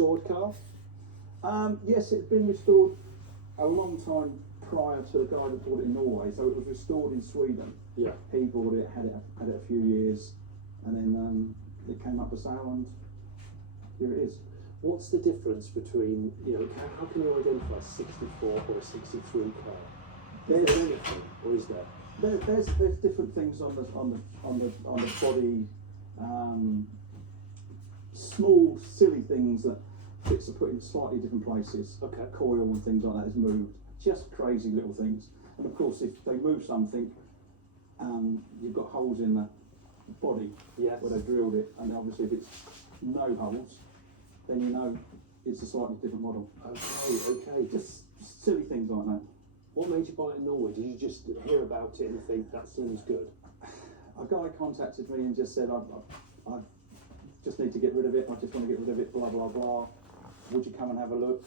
restored car? Yes, it's been restored a long time prior to the guy that bought it in Norway. So it was restored in Sweden. Yeah. He bought it, had it a few years, and then it came up for sale, and here it is. What's the difference between, how can you identify a 64 or a 63 car? Is there anything, or is there? There's different things on the body, small silly things that bits are put in slightly different places. Okay. Coil and things like that is moved. Just crazy little things. And of course, if they move something, you've got holes in the body. Yes. Where they drilled it, and obviously if it's no holes, then you know it's a slightly different model. Okay. Just silly things like that. What made you buy it in Norway? Did you just hear about it and think that seems good? A guy contacted me and just said, I just need to get rid of it, I just want to get rid of it, blah, blah, blah. Would you come and have a look?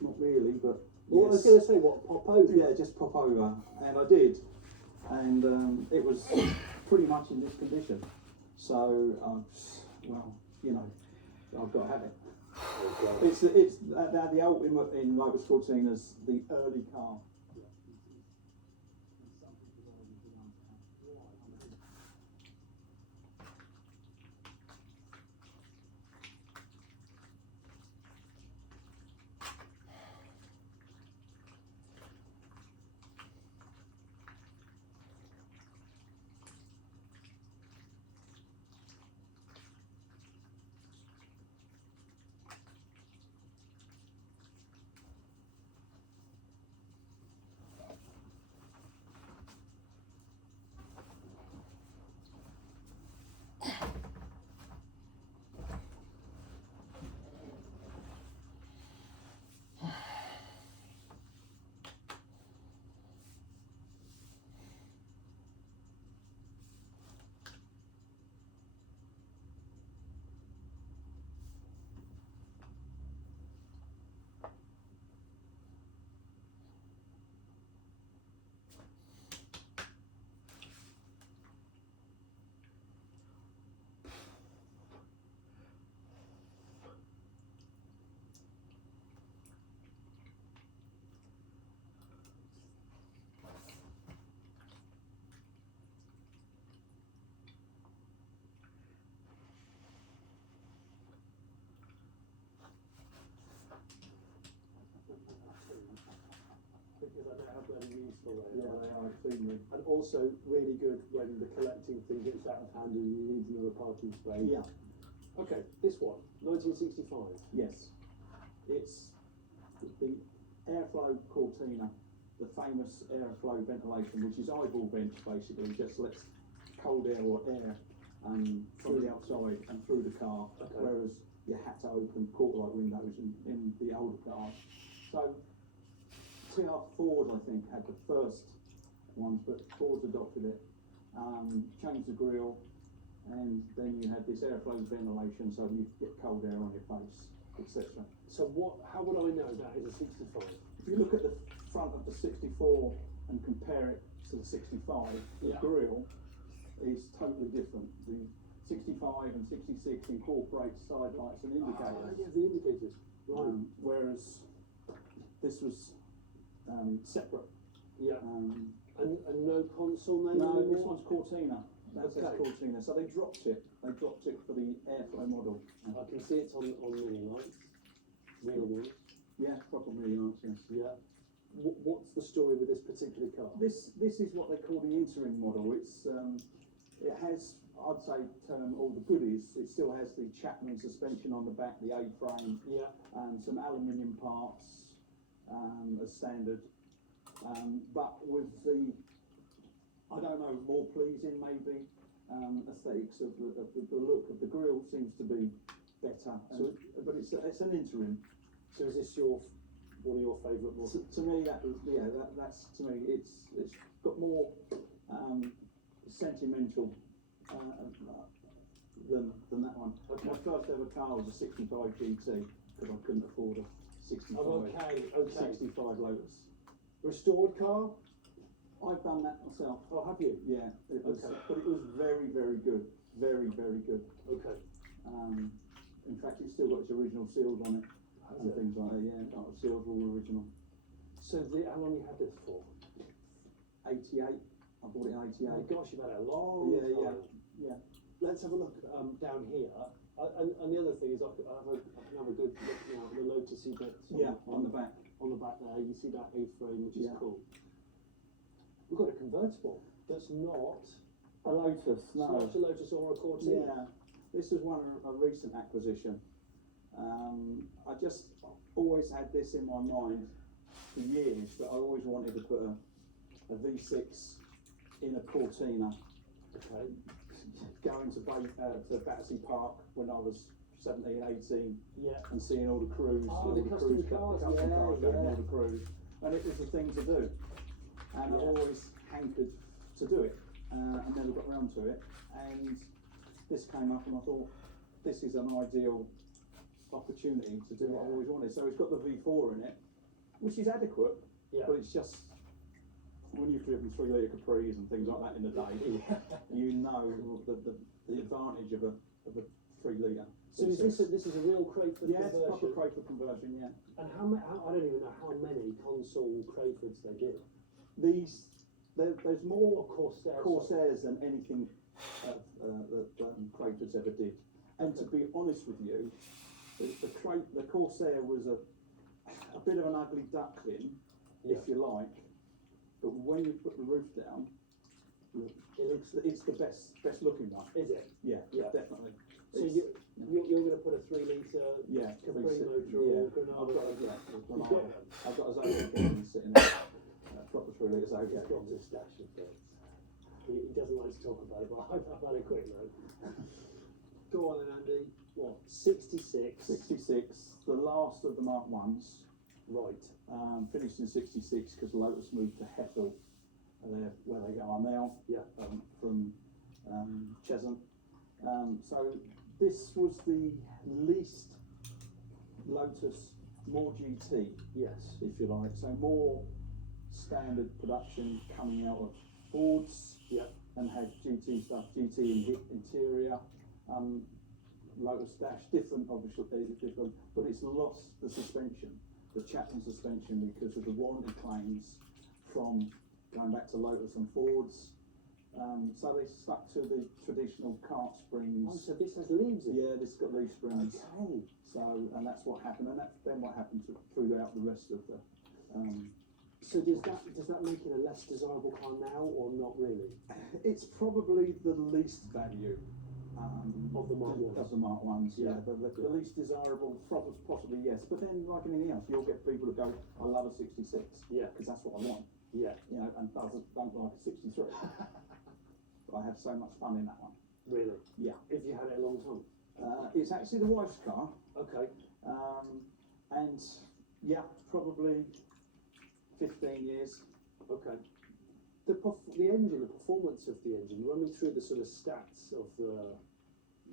Not really, but Well, yes. I was going to say, what, pop over? Yeah, just pop over. And I did. And it was pretty much in this condition. So, I've got to have it. Okay. It's the ultimate in Lotus Cortina's the early car. Because I know how bloody useful they Yeah, are. they are extremely. And also really good when the collecting thing gets out of hand and you need another parking space. Yeah. Okay, this one, 1965. Yes. It's the airflow Cortina, the famous airflow ventilation, which is eyeball vent basically, just lets cold air or air from the outside and through the car, Okay. whereas you had to open quarter-light windows in the older cars. So TR Ford, I think, had the first ones, but Ford's adopted it, changed the grille, and then you had this airflow ventilation, so you get cold air on your face, etc. So how would I know that is a 65? If you look at the front of the 64 and compare it to the 65, the grille is totally different. The 65 and 66 incorporate side lights and indicators. Yeah, the indicators. Right. Whereas this was separate. Yeah. And no console name No, anymore? this one's Cortina. That says Okay. Cortina. So they dropped it. They dropped it for the airflow model. I can see it's on many lights. Real ones. Yeah, probably nice. Yes. Yeah. What's the story with this particular car? This is what they call the Interim model. It's it has, I'd say, all the goodies. It still has the Chapman suspension on the back, the A-frame, Yeah. some aluminium parts as standard, but with the, I don't know, more pleasing maybe aesthetics of the look of the grille seems to be better. So, but it's an Interim. So is this one of your favourite models? To me, that's to me. It's got more sentimental than that one. Okay. My first ever car was a 65 GT because I couldn't afford a 65. Oh, okay. 65 Lotus. Restored car? I've done that myself. Oh, have you? Yeah, it was, Okay. but it was very, very good. Very, very good. Okay. In fact, it's still got its original seals on it and it? things like that. Yeah, the seals are all original. So how long you had this for? 88. I bought it in 88. Oh gosh, you've had it a long time. Yeah. Let's have a look down here. And the other thing is I can have a good look now at the Lotusy bits On the back. On the back there, you see that A-frame, which is Yeah. cool. We've got a convertible that's not A Lotus, it's not a Lotus or a Cortina. Yeah, this is a recent acquisition. I just always had this in my mind for years that I always wanted to put a V6 in a Cortina. Okay. Going to Battersea Park when I was 17, 18, Yeah. and seeing all the crews, Oh, the custom cars, cars yeah, going yeah. all the crews, and it was the thing to do. And I Yeah. always hankered to do it, and never got round to it. And this came up, and I thought, this is an ideal opportunity to do what I've always wanted. So it's got the V4 in it, which is adequate, Yeah. but it's just when you've driven 3 litre Capris and things like that in a day, you know the advantage of a 3 litre. So is this is a real Crayford Yeah, it's a proper conversion? Crayford conversion, yeah. And how I don't even know how many console Crayfords they did. There's more Corsair. Corsairs than anything that Crayford's ever did. And to be honest with you, the Corsair was a bit of an ugly duckling, if you like. But when you put the roof down, it's the best looking one. Is it? Yeah, Yeah. definitely. So It's- you're going to put a 3 litre yeah, Capri three- motor yeah. or Granada? I've got a Zodiac sitting there, proper 3 litre He's Zodiac. got a stash of bits. He doesn't like to talk about it, but I've had a quick look. Go on then, Andy. What? 66. 66, the last of the Mark 1s. Right. Finished in 66 because Lotus moved to Hethel, where they are now, Yeah. from Cheshunt. So this was the least Lotus, more GT, Yes. if you like. So more standard production coming out of Fords, Yeah. and had GT stuff, GT interior. Lotus dash, different, obviously, different, but it's lost the suspension, the Chapman suspension, because of the warranty claims from going back to Lotus and Fords. So they stuck to the traditional cart springs. Oh, so this has leaves in it? Yeah, this got leaf springs. Okay. So, and that's what happened, and that's then what happened throughout the rest of the. So does that make it a less desirable car now, or not really? It's probably the least value. Of the Mark ones. Of the Mark 1s, yeah. Yeah. The least desirable, possibly yes. But then, like anything else, you'll get people that go, I love a 66. Yeah. Because that's what I want. Yeah. You know, and don't like a 63. But I have so much fun in that one. Really? Yeah. If you had it a long time? It's actually the wife's car. Okay. And yeah, probably 15 years. Okay. The engine, the performance of the engine. Run me through the sort of stats of the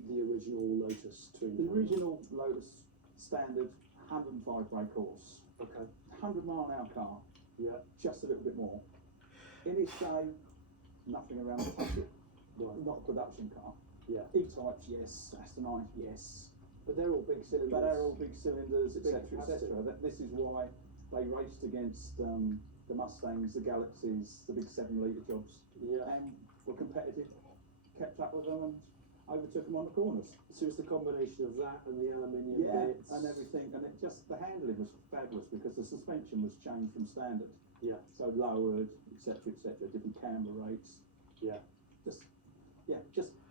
original Lotus twin. The original Lotus standard 105 brake horse. Okay. 100 mile an hour car. Yeah. Just a little bit more. In its day, nothing around to touch it. Right. Not a production car. Yeah. E-types, yes. Astonite, yes. But they're all big cylinders. But they're all big cylinders, Big etc., capacity. etc. This is why they raced against the Mustangs, the Galaxies, the big 7 litre jobs, Yeah. and were competitive, kept up with them, and overtook them on the corners. So it's the combination of that and the aluminium bits. and everything, and it just the handling was fabulous because the suspension was changed from standard, Yeah. so lowered, etc., etc., different camber rates. Yeah.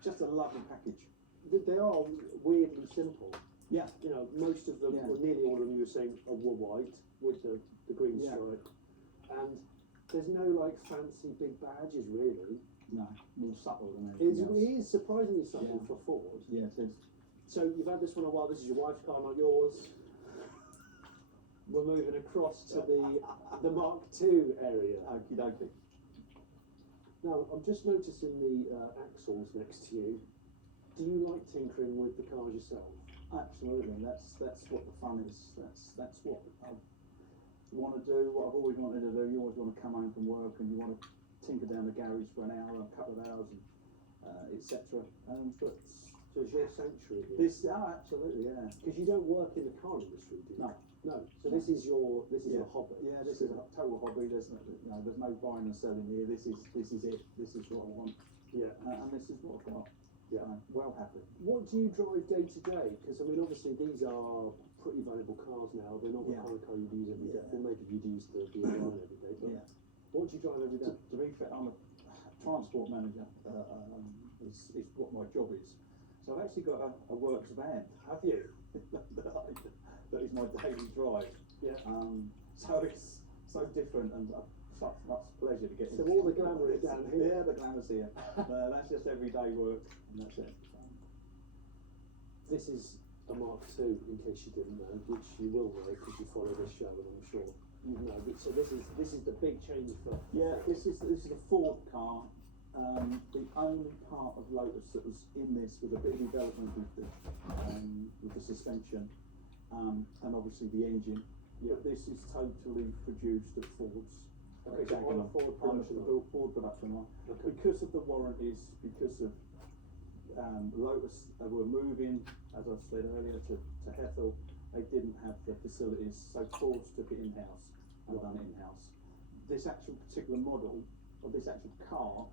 Just a lovely package. They are weirdly simple. Yeah. You know, most of them, Yeah. or nearly all of them, you were saying, were white with the green Yeah. stripe. And there's no like fancy big badges really. No, more subtle than It anything else. is surprisingly subtle Yeah. for Ford. Yeah, it is. So you've had this one a while. This is your wife's car, not yours. We're moving across to the Mark II area. Okie dokie. Now I'm just noticing the axles next to you. Do you like tinkering with the cars yourself? Absolutely, that's what the fun is. That's what I want to do. What I've always wanted to do. You always want to come home from work and you want to tinker down the garage for an hour, a couple of hours, and etc. But So it's your sanctuary here. Absolutely, yeah. Because you don't work in the car industry, do you? No. No. So this is your Yeah. a hobby. Yeah, this is a total hobby. There's no buying and selling here. This is it. This is what I want. Yeah. And this is what I've got. Yeah. Well happy. What do you drive day to day? Because I mean, obviously these are pretty valuable cars now. They're not the Yeah. kind of car you'd use every day. Yeah. Well, maybe you'd use the line every day. But Yeah. what do you drive every day? To be fair, I'm a transport manager. Is what my job is. So I've actually got a works van. Have you? that is my daily drive. Yeah. So it's so different and such pleasure to get So into. all the glamour is down here. Yeah, the glamour's here. That's just everyday work, and that's it. This is a Mark II, in case you didn't know, which you will know because you follow this show, and I'm sure you know. But so this is the big change for. Yeah, this is a Ford car. The only part of Lotus that was in this was a bit of development with the suspension, and obviously the engine. Yeah. But this is totally produced at Ford's. Okay, so on a Ford production line. Ford production line. Okay. Because of the warranties, because of Lotus were moving, as I said earlier, to Hethel, they didn't have the facilities, so Ford's took it in-house and done it in-house. This actual particular model, or this actual car,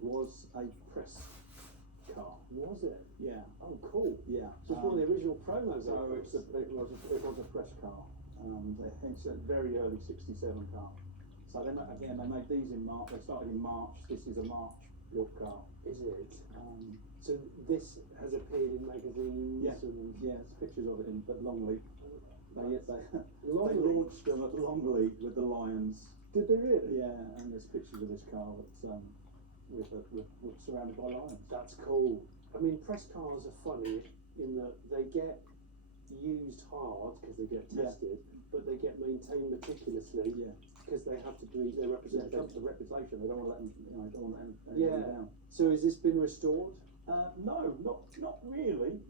was a press car. Was it? Yeah. Oh, cool. Yeah. So it's one of the original promos. So it was a press car, hence a very early '67 car. So they made these in March. They started in March. This is a March built car. Is it? So this has appeared in magazines. Yeah. And Yeah, there's pictures of it in Longley. They Longley? launched them at Longley with the Lions. Did they really? Yeah, and there's pictures of this car that's with surrounded by lions. That's cool. I mean, press cars are funny in that they get used hard because they get Yeah. tested, but they get maintained meticulously Yeah. because they have to do their Yeah, representation. the reputation. They don't want to let them. Don't want to let them Yeah. down. So has this been restored? No, not really.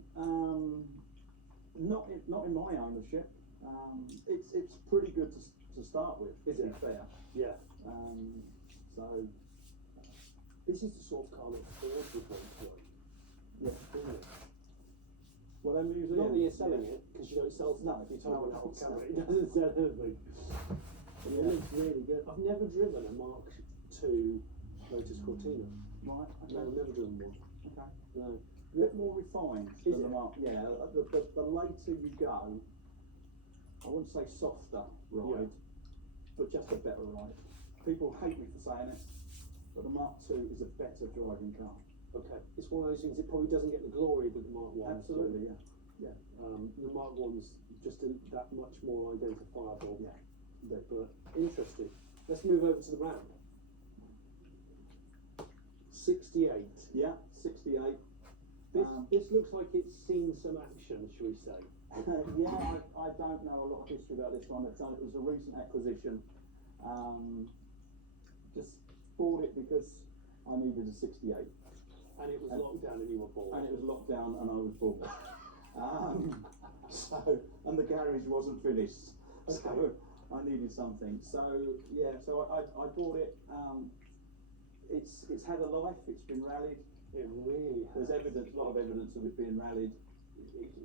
Not in my ownership. It's pretty good to start with. Is to be it? fair? Yeah. So This is the sort of car that Ford would want to own. yeah. Isn't it? Well, they're museum. Not that you're selling it because you don't sell stuff. If you told me No, on I don't camera, sell it doesn't sell anything. But Yeah. it looks really good. I've never driven a Mark II Lotus Cortina. Right. No, I've never driven one. Okay. No. A bit more refined Is than the it? Mark. Yeah. The later you go, I wouldn't say softer ride, but just a better ride. People hate me for saying it, but the Mark II is a better driving car. Okay. It's one of those things. It probably doesn't get the glory that the Mark I. Absolutely, yeah. The Mark I's just that much more identifiable. Yeah. But interesting. Let's move over to the Ram. 68. Yeah, 68. This looks like it's seen some action, shall we say? Yeah, I don't know a lot of history about this one. It was a recent acquisition. Just bought it because I needed a 68. And it was locked down and you were bored. And it was locked down and I was bored. And the garage wasn't finished. So I needed something. So yeah, so I bought it. It's had a life, it's been rallied. It really has. There's evidence, a lot of evidence of it being rallied.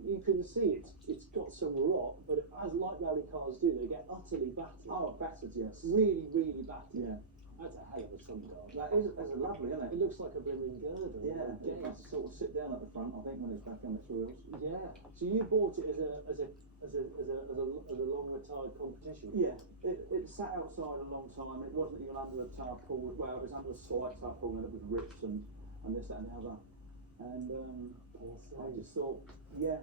You can see it's got some rot, but as like rally cars do, they get utterly battered. Oh, battered, yes. Really, really battered. Yeah. That's a hell of a sun car. That's lovely, isn't it? It looks like a blooming girder. Yeah, it must sort of sit down at the front, I think, when it's back on its wheels. Yeah. So you bought it as a long retired competition. Yeah. It sat outside a long time. It wasn't even under the tarpaulin. Well, it was under a slight tarpaulin, and it was ripped and this, that, and the other. And I just thought, yeah,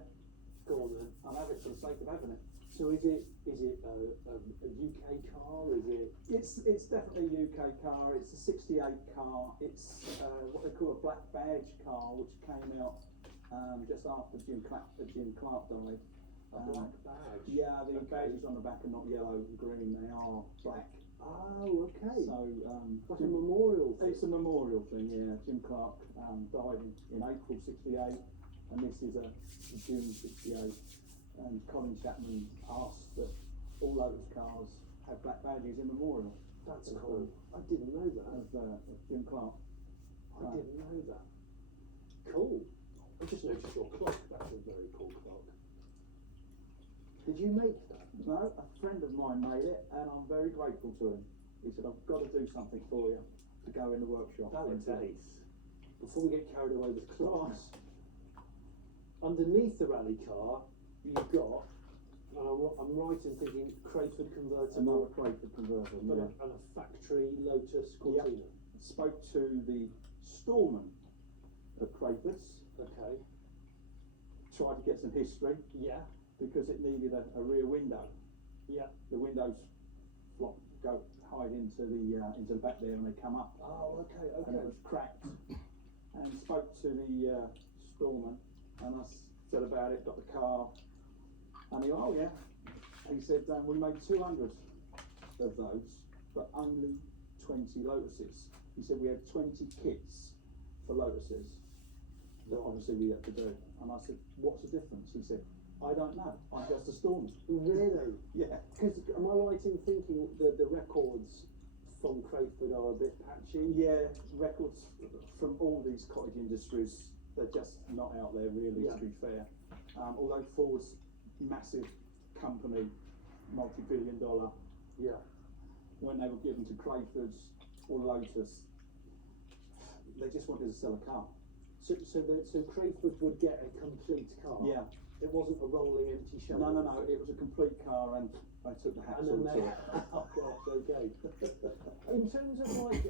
go on then. I'll have it for the sake of having it. So is it a UK car? Is it? It's definitely a UK car. It's a '68 car. It's what they call a black badge car, which came out just after Jim Clark died. A black badge? Yeah, the badges on the back are not yellow and green. They are black. Oh, okay. So like a memorial thing. It's a memorial thing. Yeah, Jim Clark died in April '68, and this is a June '68. And Colin Chapman asked that all Lotus cars have black badges in memorial. That's cool. I didn't know that. Of Jim Clark. I didn't know that. Cool. I just noticed your clock. That's a very cool clock. Did you make that? No, a friend of mine made it, and I'm very grateful to him. He said, I've got to do something for you to go in the workshop. That looks ace. Before we get carried away with clocks, underneath the rally car, you've got, and I'm right in thinking, Crayford convertible. Another Crayford convertible, But yeah. and a factory Lotus Cortina. Spoke to the storeman at Crayford's, Okay. tried to get some history, Yeah. because it needed a rear window. Yeah. The windows hide into the back there and they come up. Oh, okay. And it was cracked. And spoke to the storeman, and I said about it, got the car, and he went, oh yeah. And he said, we made 200 of those, but only 20 Lotuses. He said we had 20 kits for Lotuses that obviously we had to do. And I said, what's the difference? He said, I don't know, I'm just a storeman. Really? Yeah. Because am I right in thinking the records from Crayford are a bit patchy? Yeah, records from all these cottage industries, they're just not out there really, Yeah. to be fair. Although Ford's massive company, multi-billion-dollar, Yeah. when they were given to Crayford's or Lotus, they just wanted to sell a car. So Crayford would get a complete car? Yeah. It wasn't a rolling empty shell? No, it was a complete car, and I took the hats And then off they, to it. oh gosh, okay. In terms of like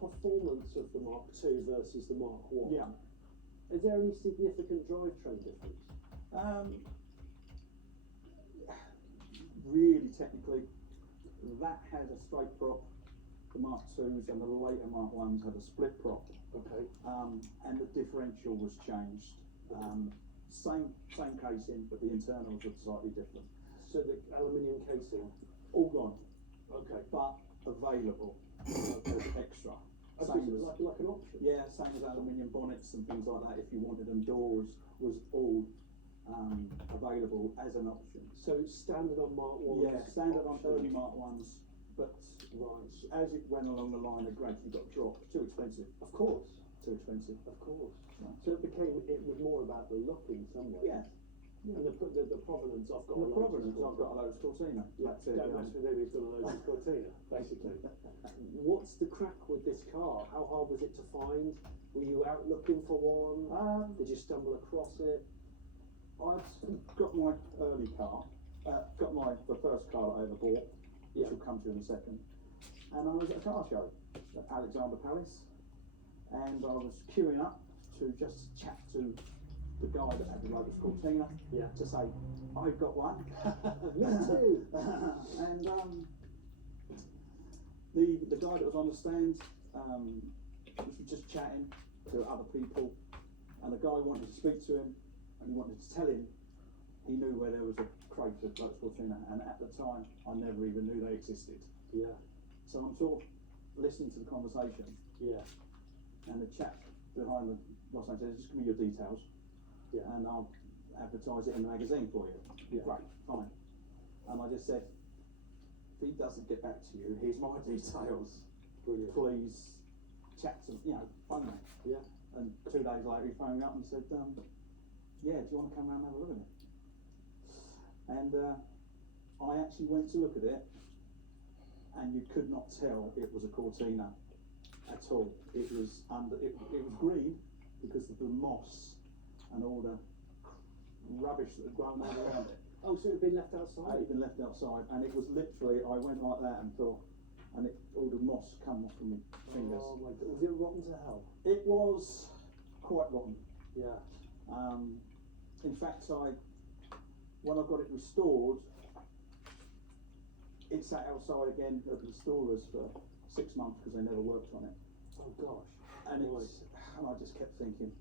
performance of the Mark II versus the Mark I, Yeah. is there any significant drivetrain difference? Really technically, that had a straight prop. The Mark IIs and the later Mark I's had a split prop. Okay. And the differential was changed. Same casing, but the internals were slightly different. So the aluminium casing? All gone, Okay. but available as extra. Okay, Same so as, like an option? yeah, same as aluminium bonnets and things like that. If you wanted them, doors was all available as an option. So standard on Mark I? Yeah, standard on early Mark I's, but Right. as it went along the line, it gradually got dropped. Too expensive. Of course. Too expensive. Of course. Right. So it was more about the look in some way. Yeah. And the provenance, I've got The a Lotus provenance, I've Cortina. got a Lotus Cortina. Yeah, That's it. don't mess with him, he's got a Lotus Cortina, basically. What's the crack with this car? How hard was it to find? Were you out looking for one? Did you stumble across it? I've got my early car, the first car that I ever bought, which Yeah. we'll come to in a second. And I was at a car show at Alexander Palace, and I was queuing up to just chat to the guy that had the Lotus Cortina, Yeah. to say, I've got one. Me too. And the guy that was on the stand was just chatting to other people, and the guy wanted to speak to him, and he wanted to tell him he knew where there was a Crayford Lotus Cortina, and at the time I never even knew they existed. Yeah. So I'm sort of listening to the conversation, Yeah. and the chap behind the Los Angeles, just give me your details, Yeah. and I'll advertise it in the magazine for you. Yeah. Great, fine. And I just said, if he doesn't get back to you, here's my details. Brilliant. Please chat to, phone me. Yeah. And 2 days later he phoned me up and said, yeah, do you want to come round and have a look at it? And I actually went to look at it, and you could not tell it was a Cortina at all. It was it was green because of the moss and all the rubbish that had grown all around it. Oh, so it had been left It outside? had been left outside, and it was literally, I went like that and thought, and all the moss come off from my fingers. Oh my God, was it rotten to hell? It was quite rotten. Yeah. In fact, when I got it restored, it sat outside again at the restorers for 6 months because they never worked on it. Oh gosh. And Right. and I just kept thinking,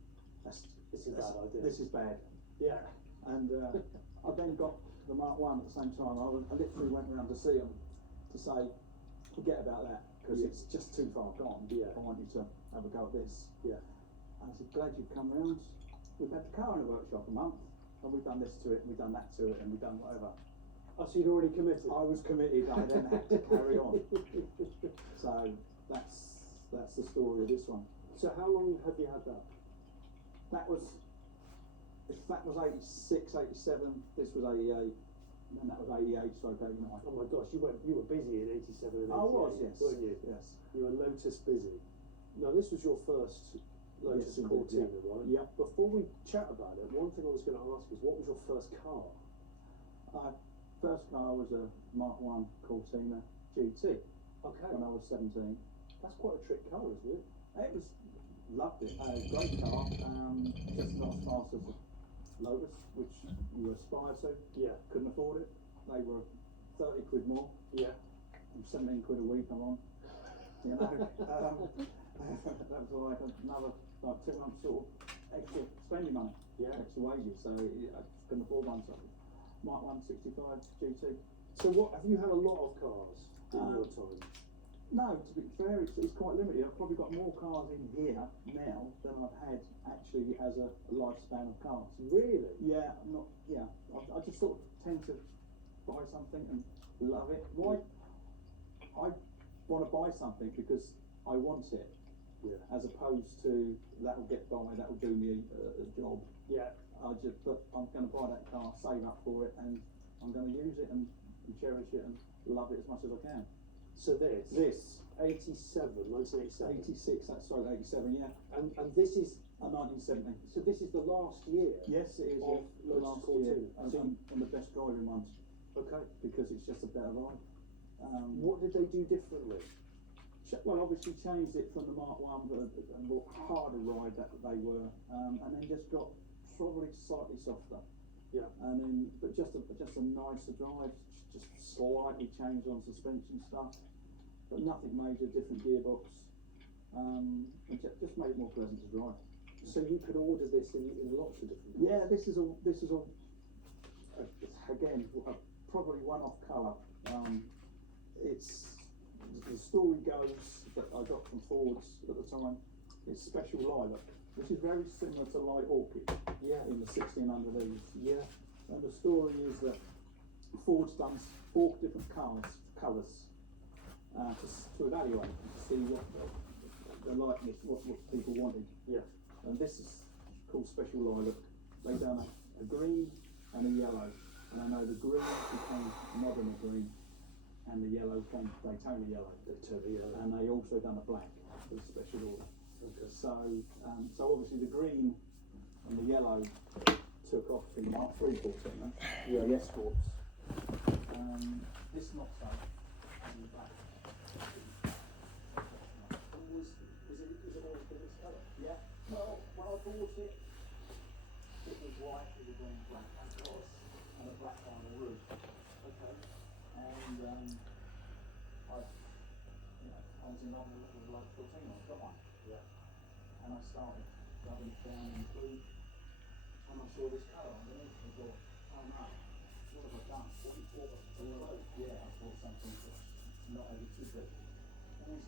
This is a bad idea. This is bad. Yeah. And I then got the Mark I at the same time. I literally went round to see them to say, forget about that because Yeah. it's just too far gone. Yeah. I want you to have a go at this. Yeah. And I said, glad you've come round. We've had the car in the workshop a month, and we've done this to it, and we've done that to it, and we've done whatever. Oh, so you'd already committed? I was committed. I then had to carry on. So that's the story of this one. So how long have you had that? That was, if that was 86, 87, this was 88, and that was 88 stroke 89. Oh my gosh, you were busy in 87 and 88, I was, yes. weren't you? Yes. You were Lotus busy. Now this was your first Lotus Yes, indeed, Cortina, yeah. right? Yeah. Before we chat about it, one thing I was going to ask is, what was your first car? First car was a Mark 1 Cortina GT Okay. when I was 17. That's quite a trick car, isn't it? It was, loved it. Great car, just not as fast as the Lotus, which you aspire to. Yeah. Couldn't afford it. They were 30 quid more. Yeah. I'm 17 quid a week I'm on. You know, that was like another, like 2 months sort of extra spending money, Yeah. extra wages. So I couldn't afford one. So Mark 1 65 GT. So what, have you had a lot of cars in your time? No, to be fair, it's quite limited. I've probably got more cars in here now than I've had actually as a lifespan of cars. Really? Yeah, I'm not. Yeah, I just sort of tend to buy something and love it. Why? I want to buy something because I want it, Yeah. as opposed to that'll get by, that'll do me a job. Yeah. But I'm going to buy that car, save up for it, and I'm going to use it and cherish it and love it as much as I can. So this 1987. 86, that's right, 87, yeah. And this is 1970. so this is the last year. Yes, it is. Of The Lotus last Cortina. year, and the best driving ones, Okay. because it's just a better ride. What did they do differently? Well, obviously changed it from the Mark 1, but a more harder ride that they were, and then just got probably slightly softer. Yeah. And then, but just a nicer drive, just slightly changed on suspension stuff, but nothing major, different gearbox, and just made it more pleasant to drive. So you could order this in lots of different. Yeah, this is all again probably one-off colour. It's the story goes that I got from Ford's at the time. It's special lilac, which is very similar to light orchid. Yeah. In the 1600s. Yeah. And the story is that Ford's done 4 different colours to evaluate and to see what the likeness, what people wanted. Yeah. And this is called special lilac. They done a green and a yellow. And I know the green became modern green, and the yellow became Daytona yellow. Daytona yellow. And they also done a black for the special order. Okay. So obviously the green and the yellow took off in Mark 3 Cortina. Yeah. The Escorts. This not so. And the black. Was it always been this colour? Yeah. Well, when I bought it, it was white with a green black, of course, and a black on the roof. Okay. And I was in love with the Lotus Cortina. I got one. Yeah. And I started rubbing it down in the blue, and I saw this colour underneath, and I thought, oh no, what have I done? What have I done? Yeah, I thought something that's not as it should be.